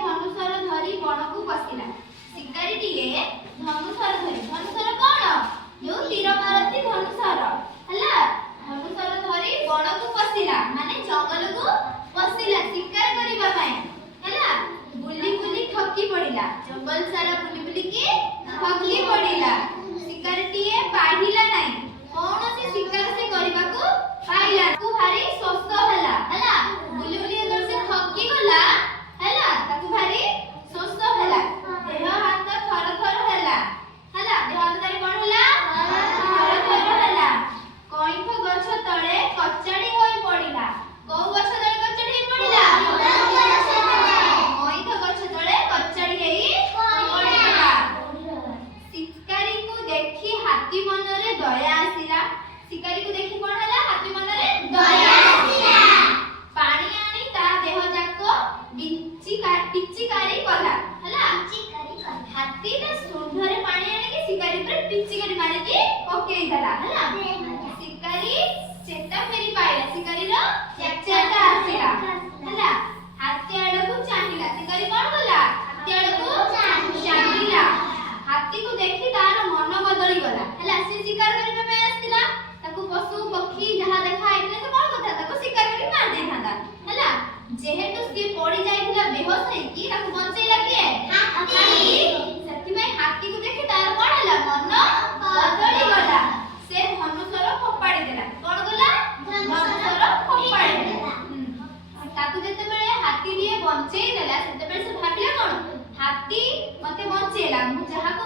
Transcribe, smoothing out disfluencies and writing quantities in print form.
ଧନୁସର ଧରି ବଣକୁ ପଶିଲା। ଶିକାରୀଟିଏ ଧନୁସର ଧରି, ଧନୁସର କଣ? ଯୋଉ ତୀର ମାରନ୍ତି ଧନୁସର, ହେଲା। ଧନୁସର ଧରି ବଣକୁ ପଶିଲା ମାନେ ଜଙ୍ଗଲକୁ ପଶିଲା ଶିକାର କରିବା ପାଇଁ, ହେଲା। ବୁଲି ବୁଲି ଥକି ପଡ଼ିଲା, ଜଙ୍ଗଲ ସାରା ବୁଲି ବୁଲିକି ଥକି ପଡ଼ିଲା। ଶିକାରୀଟିଏ ପାଇଲା ନାହିଁ, କୌଣସି ଶିକାର ସେ କରିବାକୁ ପାଇଲା। ତାକୁ ଭାରି ଶୋଷ ହେଲା, ହେଲା। ବୁଲି ବୁଲି ଯେତେବେଳେ ସେ ଥକି ଗଲା, ହେଲା, ତାକୁ ଭାରି ଶୋଷ ହେଲା। ଦେହ ହାତ ଥର ଥର ହେଲା, ହେଲା। ଦେହ ହାତ ତାର କଣ ହେଲା? ଥର ଥର ହେଲା। କଇଁଥ ଗଛ ତଳେ କଚାଡ଼ି ହୋଇ ପଡ଼ିଲା। କୋଉ ଗଛ ତଳେ କଚାଡ଼ି ହୋଇ ପଡ଼ିଲା? କଇଁଥ ଗଛ ତଳେ କଚାଡ଼ି ହେଇ ପଡ଼ିଲା। ଶିକାରୀକୁ ଦେଖି ହାତୀ ମନରେ ଦୟା ଆସିଲା। ଶିକାରୀକୁ ଦେଖି କଣ ହେଲା? ହାତୀ ମନରେ ଦୟା ଆସିଲା। ପାଣି ଆଣି ତା ଦେହ ଯାକ ପିଚିକାରି କଲା, ହେଲା। ହାତୀ ତା ଶୁଣ୍ଢରେ ପାଣି ଆଣିକି ଶିକାରୀ ଉପରେ ପିଚିକାରି ମାରିକି ପକେଇଦେଲା, ହେଲା। ଶିକାରୀ ଚେତା ଫେରି ପାଇଲା, ଶିକାରୀର ଚେତା ଆସିଲା, ହେଲା। ହାତୀ ଆଡକୁ ଚାହିଁଲା। ଶିକାରୀ କଣ କଲା? ହାତୀ ଆଡକୁ ଚାହିଁଲା। ହାତୀକୁ ଦେଖି ତାର ମନ ବଦଳି ଗଲା, ହେଲା। ସେ ଶିକାର କରିବା ପାଇଁ ଆସିଥିଲା, ତାକୁ ପଶୁ ପକ୍ଷୀ ଯାହା ଦେଖା ହେଇଥିଲା ସେ କଣ କରିଥାନ୍ତା? ତାକୁ ଶିକାର କରି ମାରି ଦେଇଥାନ୍ତା, ହେଲା। ଯେହେତୁ ସେ ପଡି ଯାଇଥିଲା ବେହୋସ ହେଇକି, ତାକୁ ବଞ୍ଚେଇଲା କିଏ? ହାତୀ। ସେଥିପାଇଁ ହାତୀକୁ ଦେଖି ତାର କଣ ହେଲା? ମନ ବଦଳି ଗଲା। ସେ ଧନୁସର ଫୋପାଡ଼ି ଦେଲା। କଣ କଲା? ଧନୁସର ଫୋପାଡ଼ି ଦେଲା। ତାକୁ ଯେତେବେଳେ ହାତୀଟିଏ ବଞ୍ଚେଇ ଦେଲା, ସେତେବେଳେ ସେ ଭାବିଲା କଣ? ହାତୀ ମତେ ବଞ୍ଚେଇଲା, ମୁଁ ଯାହାକୁ